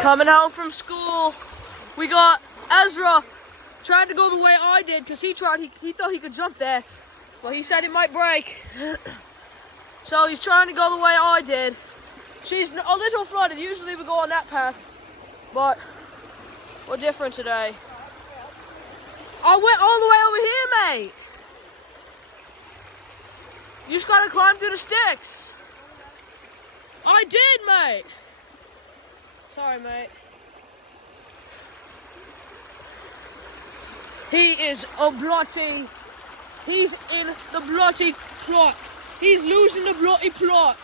Coming home from school, we got Ezra trying to go the way I did because he thought he could jump there, but he said it might break. So he's trying to go the way I did. She's a little flooded. Usually we go on that path, but we're different today. I went all the way over here, mate. You just gotta climb through the sticks. I did, mate. Sorry, mate. He is a bloody. He's in the bloody plot. He's losing the bloody plot.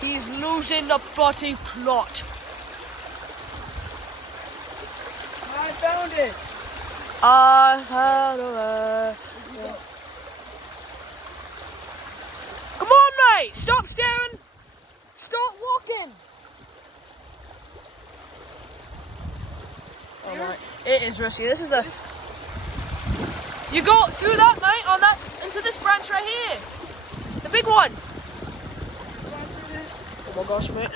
He's losing the bloody plot. I found it. I had a way. Come on, mate. Stop staring. Start walking. All right. It is risky. This is the. You go through that, mate, on that into this branch right here. The big one. Oh my gosh, mate.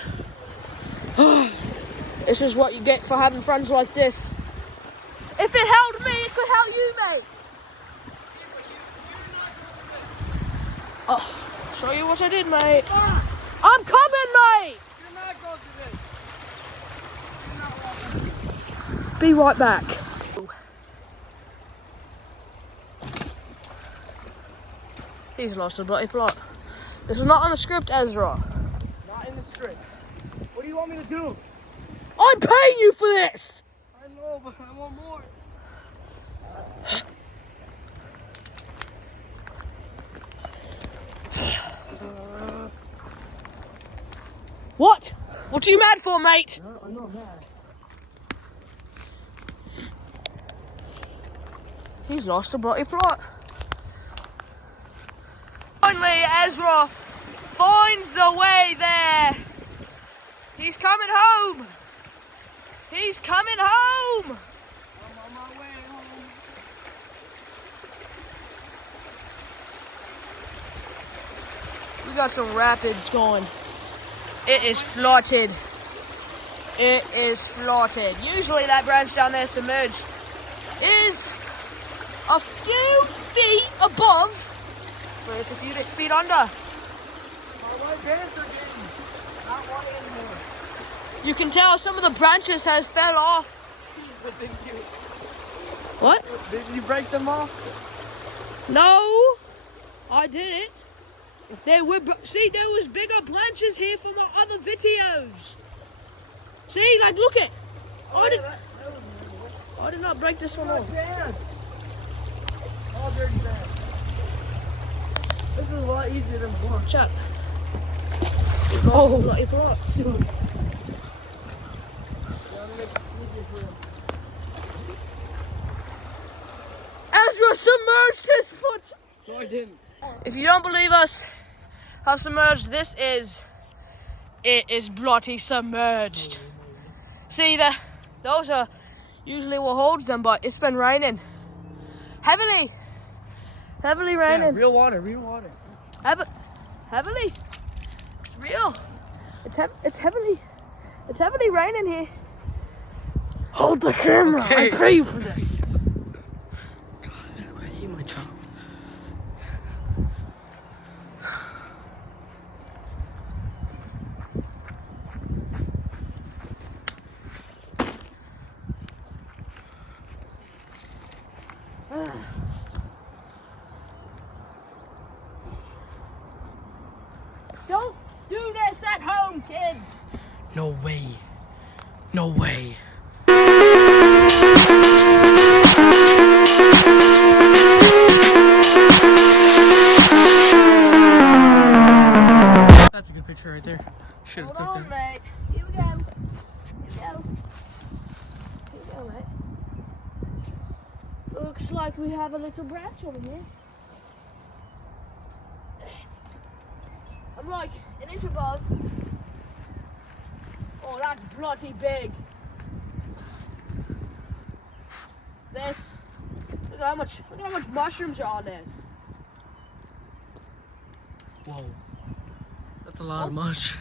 This is what you get for having friends like this. If it held me, it could help you, mate. Oh, show you what I did, mate. I'm coming, mate. You're not going to this. You're not Be right back. He's lost the bloody plot. This is not on the script, Ezra. Not in the script. What do you want me to do? I'm paying you for this. I know, but I want more. What? What are you mad for, mate? I'm not mad. He's lost the bloody plot. Finally, Ezra finds the way there. He's coming home. He's coming home. I'm on my way home. We got some rapids going. It is flooded. It is flooded. Usually that branch down there submerged is a few feet above, but it's a few feet under. My white pants are getting not white anymore. You can tell some of the branches have fell off. But did you? What? Did you break them off? No, I didn't. There were, see, there was bigger branches here from our other videos. See, like, look it. I did not break this one off. Pants. All dirty pants. This is a lot easier than before. Chuck. Oh, bloody block. Ezra submerged his foot. No, I didn't. If you don't believe us how submerged this is, it is bloody submerged. See, those are usually what holds them, but it's been raining. Heavily raining. Yeah, real water, real water. Heavily. It's real. It's heavily raining here. Hold the camera. Okay. I pay you for this. God, I hate my job. Don't do this at home, kids. No way. No way. That's a good picture right there. Should have Hold took on, that. mate. Here we go. Here we go, mate. Looks like we have a little branch over here. I'm like an inch above. Oh, that's bloody big. This. Look how much mushrooms are on this. Whoa. That's a lot of mush.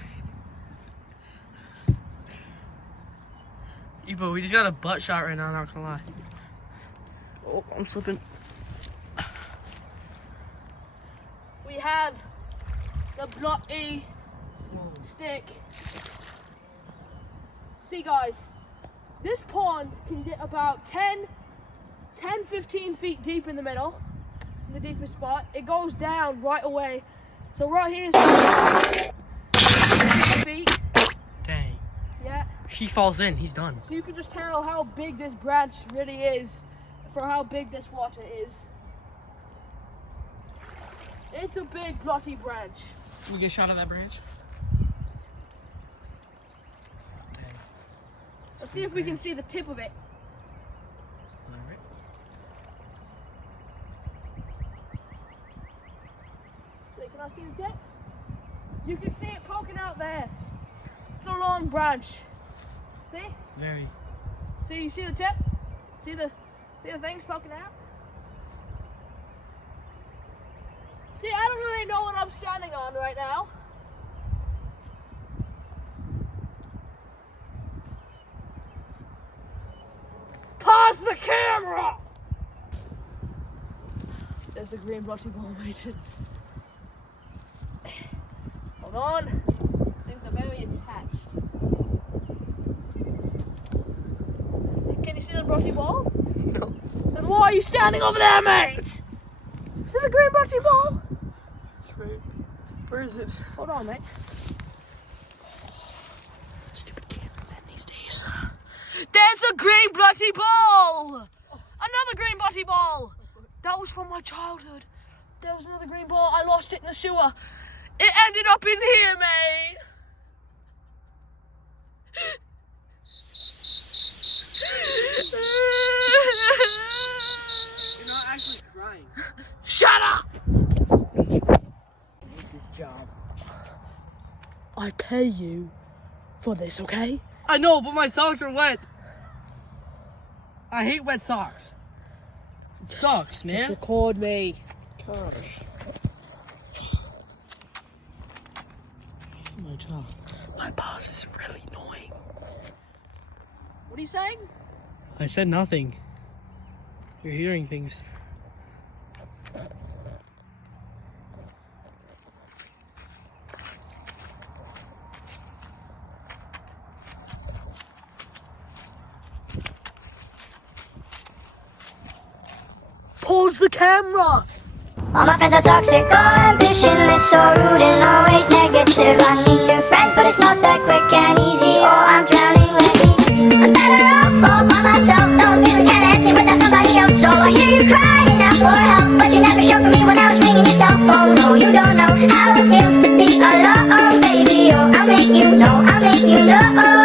But we just got a butt shot right now, not gonna lie. Oh, I'm slipping. We have the bloody stick. See guys, this pond can get about 10-15 feet deep in the middle, in the deepest spot. It goes down right away. So right here is feet. Dang. Yeah. He falls in, he's done. So you can just tell how big this branch really is for how big this water is. It's a big bloody branch. Can we get a shot of that branch? Dang. Let's see if we can see the tip of it. Alright. Wait, can I see the tip? You can see it poking out there. It's a long branch. See? Very. See, you see the tip? See the things poking out? See, I don't really know what I'm standing on right now. Pause the camera! There's a green bloody ball waiting. Hold on. Things are very attached. Can you see the bloody ball? No. Then why are you standing over there, mate? See the green bloody ball? That's right. Where is it? Hold on, mate. Stupid cameraman these days. There's a green bloody ball! Another green bloody ball! That was from my childhood. There was another green ball. I lost it in the sewer. It ended up in here, mate. You're not actually crying. Shut up! Good job. I pay you for this, okay? I know, but my socks are wet. I hate wet socks. It sucks, Just man. record me. My job. My boss is really annoying. What are you saying? I said nothing. You're hearing things. Pause the camera! All my friends are toxic, all ambitionless, so rude and always negative. I need new friends, but it's not that quick and easy. Oh, I'm drowning lately. I'm better off all by myself. Don't feel kinda empty without somebody else. So I hear you crying out for help, but you never showed for me when I was ringing your cell phone. No, you don't know how it feels to be alone, baby. Oh, I'll make you know, I'll make you know.